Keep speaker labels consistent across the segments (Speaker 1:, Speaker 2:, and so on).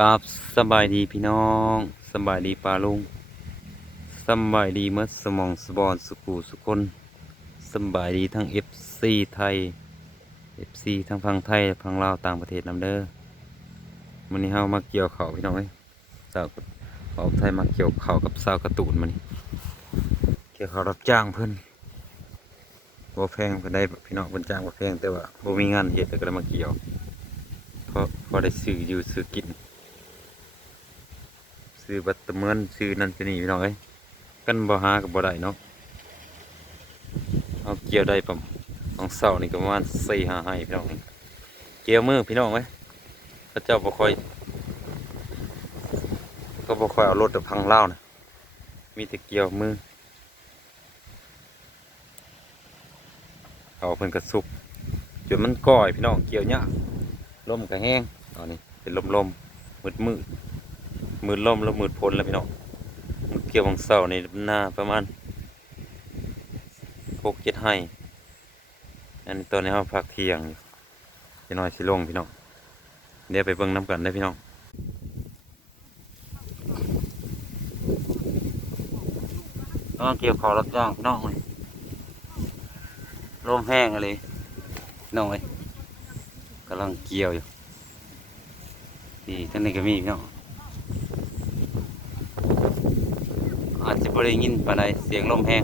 Speaker 1: กับสบายดีพี่น้องสบายดีปลาลุงสบายดีเมื่อสมองสบอนสุกูสุคนสบายดีทั้ง FC ไทย FC ทั้งพังไทยพังลาวต่างประเทศนำเด้อมันนี้เฮามาเกี่ยวเขาวพี่น้องเอ้ยสาวเอาไทยมาเกี่ยวเขาวกับสาวกระตูนมันนี่เกี่ยวเขาวรับจ้างเพิ่นบ่แพงเพิ่นได้พี่น้องเพิ่นจ้างบ่แพงแต่ว่าบ่มีงานเฮ็ดก็เลยมาเกี่ยวเพราะพอได้ซื้ออยู่ซื้อกิน ซื้อบัตรเมือนซื้อนั่นซื้อนี่พี่น้องเอ้ยกันบ่หากับบ่ได้เนาะเอาเกี่ยวได้ประมของเสานี่ก็ประมาณสี่ห้าให้พี่น้องนี่เกี่ยวมือพี่น้องเอ้ยพระเจ้าบ่ค่อย ก็บ่ค่อยเอารถไปพังเล่านะมีแต่เกี่ยวมือเอาเพิ่นกระสุกจนมันก่อยพี่น้องเกี่ยวยากลมก็แห้งตอนนี้เป็นลมลมมืดมืด มืดลมแล้วมืดพ้นแล้วพี่น้องเกี่ยวของเสาร์นี่หน้าประมาณหกเจ็ดให้อันนี้ตอนนี้เราพักเที่ยงจะน้อยสิลงพี่น้องเดี๋ยวไปเบิ่งน้ำกันได้พี่น้องต้องเกี่ยวขอรับจ้างพี่น้องเลยลมแห้งอะไรน้องเลยกำลังเกี่ยวอยู่นี่ท่านนี้ก็มีพี่น้อง อาจจะบริยินปานใดเสียงลมแห้ง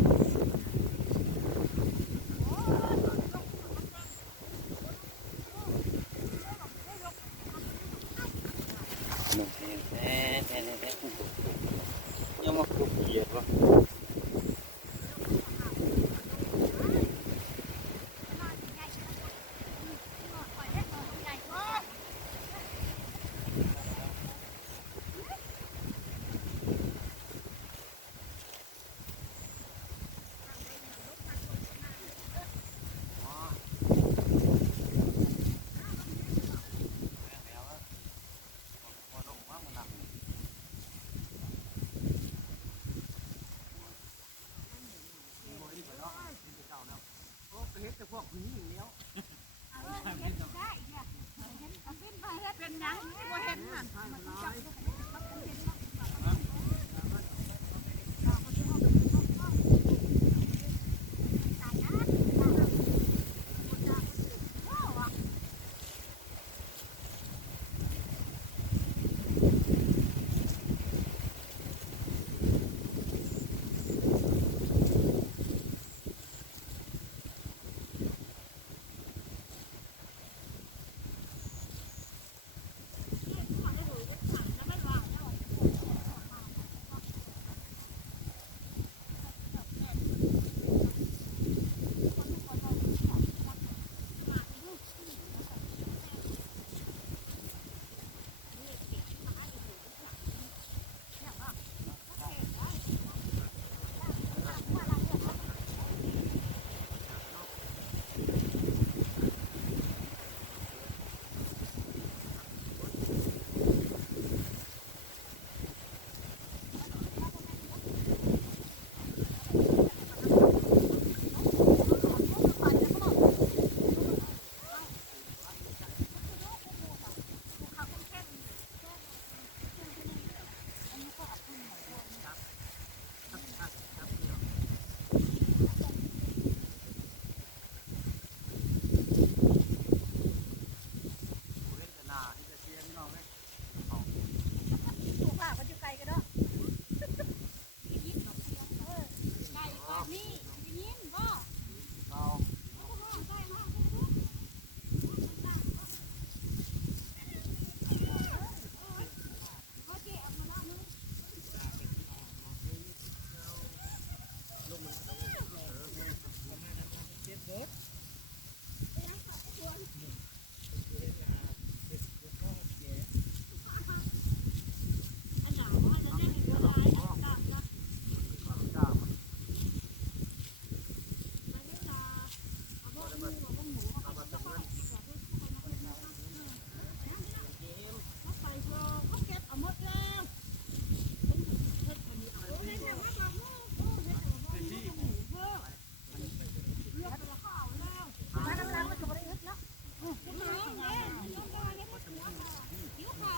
Speaker 1: เป็
Speaker 2: น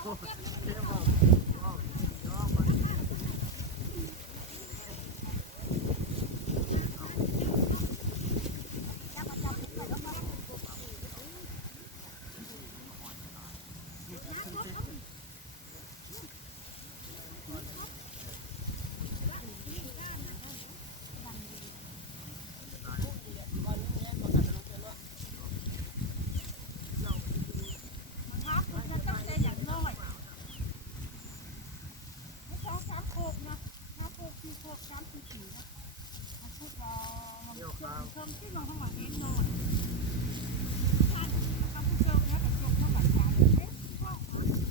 Speaker 2: すげえな! ที่น้องข้างหลังนี้น้อยท่านทำผู้เชี่ยวชาญกับจบข้างหลังยาวเลยเอ๊ะเข้ามา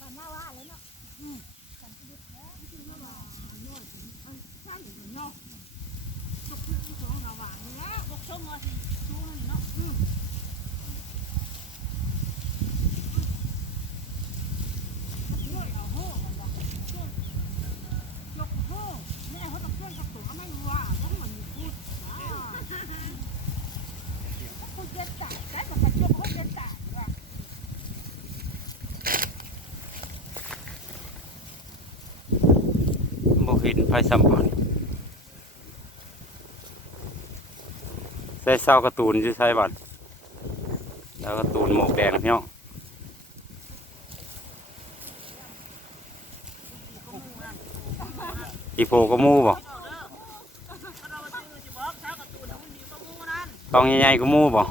Speaker 2: ตอนหน้าว่าเลยเนาะอืมตอนที่ยึดแท้ที่ว่าว่าน้อยมันใช่หรือเนาะจบที่ที่สองระหว่างนี้แล้วบกช่องมาสิชูนั่นเนาะช่วยเอาโห่มันบอกช่วยยกโห่แม่เขาต้องช่วยกับตัวไม่รู้ว่าต้องมันมีพูดอ่าพูดเย็นจ่ายได้แบบยกโห่เย็นจ่ายว่ะ
Speaker 1: บ่เห็นไฟสัมพันธ์ ใส่เศร้าการ์ตูนอยู่ใส่บัตรแล้วการ์ตูนหมวกแดงพี่น้องอีโฟก็มูบ่ตองใหญ่ๆก็มูบ่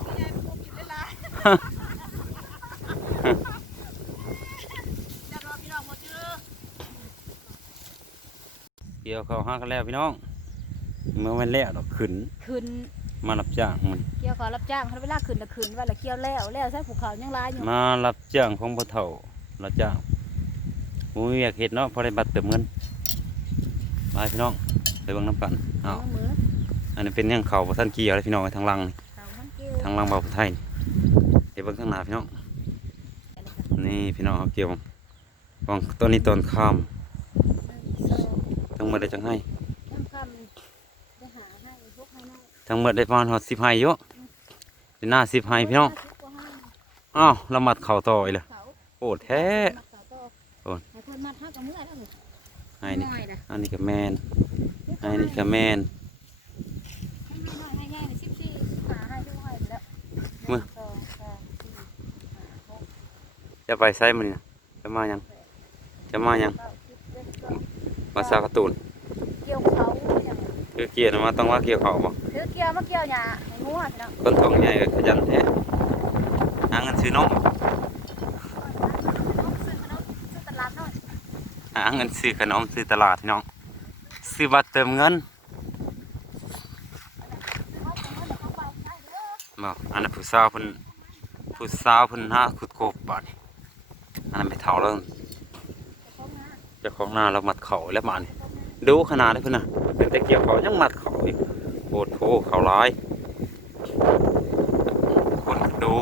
Speaker 1: เกี่ยวเขาห้ากันแล้วพี่น้องเมื่อวันแล้วดอกขึ้น
Speaker 3: ขึ้น
Speaker 1: มารับจ้างมัน
Speaker 3: เกี่ยวขอรับจ้างเขาเวลาขึ้นละขึ้นว่าละเกี่ยวแล้วแล้วใช้ภูเขายังลายอยู่
Speaker 1: มารับจ้างของพ่อเฒ่ารับจ้างหมูอยากเห็ดเนาะพอได้บัตรเติมเงินไปพี่น้องไปเบิ่งน้ำกันอ้าว
Speaker 3: มือ
Speaker 1: อันนี้เป็นยังเขาบ่ท่านเกี่ยวเลยพี่น้องทางหลังนี่
Speaker 3: เขามันเกี่ยว
Speaker 1: ทางหลังเบาไทยนี่เดี๋ยวเบิ่งข้างหน้าพี่น้องนี่พี่น้องเขาเกี่ยววางต้นนี้ต้นข้าม
Speaker 3: โซ่
Speaker 1: ทั้งหมดได้จังให้
Speaker 3: น้ำคำจะหาให้พวกให้น้อย
Speaker 1: ทั้งหมดได้ประมาณหอดสิบไฮเยอะเป็นหน้าสิบไฮพี่น้อง
Speaker 3: สิบกว่าให้
Speaker 1: อ้าวละมัดเข่าต่ออีกเลย
Speaker 3: เขา
Speaker 1: โอ้แท้
Speaker 3: มัดเขาโต
Speaker 1: โอ้ย
Speaker 3: ให้คนมัดห้ากับมือแล้ว
Speaker 1: ไอ้นี่
Speaker 3: น้อยนะ
Speaker 1: อันนี้ก็แมนไอ้นี่ก็แมน
Speaker 3: ให้แม่น้อยให้แง่ในสิบสี่หาให้ทุกให้แล้ว
Speaker 1: มื้อ
Speaker 3: สองสามสี่ห้าหก
Speaker 1: จะไปไซมันนี่นะจะมายังจะมายัง
Speaker 3: เก้าสิบเจ็ดสิบสอง
Speaker 1: มาซาการ์ตูน
Speaker 3: เกี่ยวเขาอย่าง
Speaker 1: คือเกียร์มาต้องว่าเกี่ยวเขาบ่
Speaker 3: หรือเกี่ยวมาเกี่ยวหญ้าให้งัวพี่น้อง
Speaker 1: คนท้องใหญ่ก็ขยันแท้หาเงินซื้อนม
Speaker 3: ซื้อขนมซื้อตลาดน้อย
Speaker 1: หาเงินซื้อขนมซื้อตลาดพี่น้องซื้อบัตรเติมเงินบอกอันนั้นผู้สาวเพิ่นผู้สาวเพิ่นหาขุดโกกบาดนี่อันนั้นไปเท่าแล้วเจ้าของนาเรามัดเขาแล้วมานี่ดูขนาดเลยเพิ่นน่ะเป็นแต่เกี่ยวเขายังมัดเขาอีกโอ้โหเขาร้ายคนดู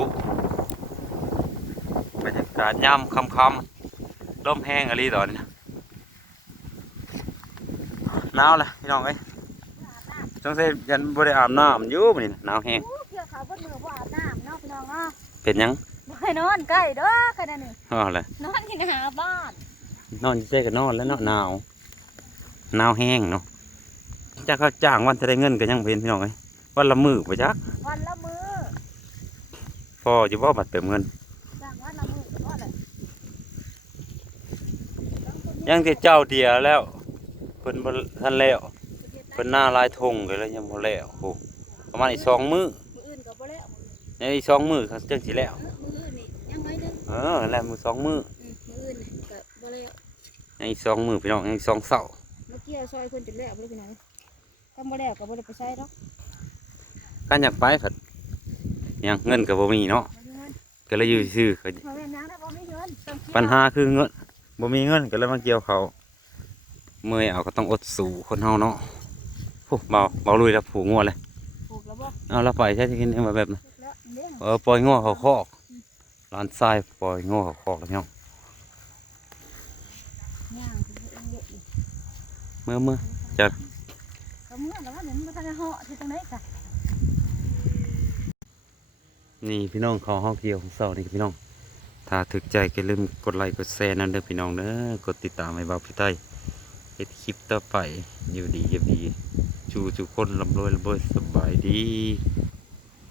Speaker 1: บรรยากาศย่ำค่ำๆลมแห้งอะไรตอนนี้นะหนาวเลยพี่น้องเอ้ยจงใส่ยันบริอาบน้ำอยู่มื้อนี่น่ะหนาวแห้ง
Speaker 3: โอ้เกี่ยวเขาเพิ่นมือบ่อาบน้ำเนาะพี่น้องเนาะ
Speaker 1: เป็นหยัง
Speaker 3: บ่ให้นอนใกล้เด้อแค่นั้นนี่
Speaker 1: อ๋อเลย
Speaker 3: นอนที่หน้าบ้าน
Speaker 1: นอนเจ๊ก็นอนแล้วเนาะหนาวหนาวแห้งเนาะ จ้างเขาจ้างวันจะได้เงินก็ยังเป็นพี่น้องเอ้ยวันละมือไปจัก
Speaker 3: วันละมือ
Speaker 1: พออยู่บ่บัตรเติมเงิน
Speaker 3: จ้างวันละมือก็เลย
Speaker 1: ยังที่เจ้าเดียวแล้วเพิ่นบ่ทันแล้วเพิ่นหน้าลายทงกันแล้วยังบ่แล้วโอ้ประมาณอีกสองมื้อ
Speaker 3: มืออื่นก็บ่แล้ว
Speaker 1: ในอีกสองมื้อเขาจังสิแล้ว
Speaker 3: มืออื่นนี่ยังน้อยหนึง
Speaker 1: เออแล้วมื้อสองมื้อ
Speaker 3: อืมมืออื่นนี่ก็บ่แล้ว
Speaker 1: ยังอีกสองมื้อพี่น้องยังอีกสองเสา
Speaker 3: เมื่อกี้ซอยเพิ่นจนแล้วบ่ได้ไปไหน ก็บ่แล้วก็บ่ได้ไปใช้ดอก
Speaker 1: กันอยากไปผัดยังเงินก็บ่มีเนาะ
Speaker 3: บ่มีเงิน
Speaker 1: ก็เลยอยู่ซื่อๆก็
Speaker 3: เพราะว่าน้ำน่ะบ่มีเงินต้องเที่ยว
Speaker 1: ปัญหาคือเงินบ่มีเงินก็เลยมาเกี่ยวเขาวเมื่อยเอาก็ต้องอดสู้คนเฮาเนาะโอ้เบาเบาลุยแล้วผูกงัวเลย
Speaker 2: ปลูกแล้วบ่
Speaker 1: เอาเราไปใช่ที่กินเอามาแบบนั้น
Speaker 2: ปลูกแล้วเลี้ยง
Speaker 1: เออปล่อยงัวเขาคอกร้านทรายปล่อยงัวเขาคอกแล้วพี่น้อง
Speaker 3: ย่างคือเองเยอะอยู่
Speaker 1: เมื่อเมื่อ
Speaker 3: ก็ เมื่อแล้วว่าเดี๋ยวมันจะเหาะที่ตรงไหนค่ะ
Speaker 1: นี่พี่น้องขอห้องเกี่ยวของเสานี่พี่น้อง ถ้าถึกใจก็ลืมกดไลค์กดแชร์นั่นเด้อพี่น้องเด้อกดติดตามให้บ่าวพี่ไต้เฮ็ดคลิปต่อไปอยู่ดีอยู่ดีจูจูคนลำรวยลำรวยสบายดี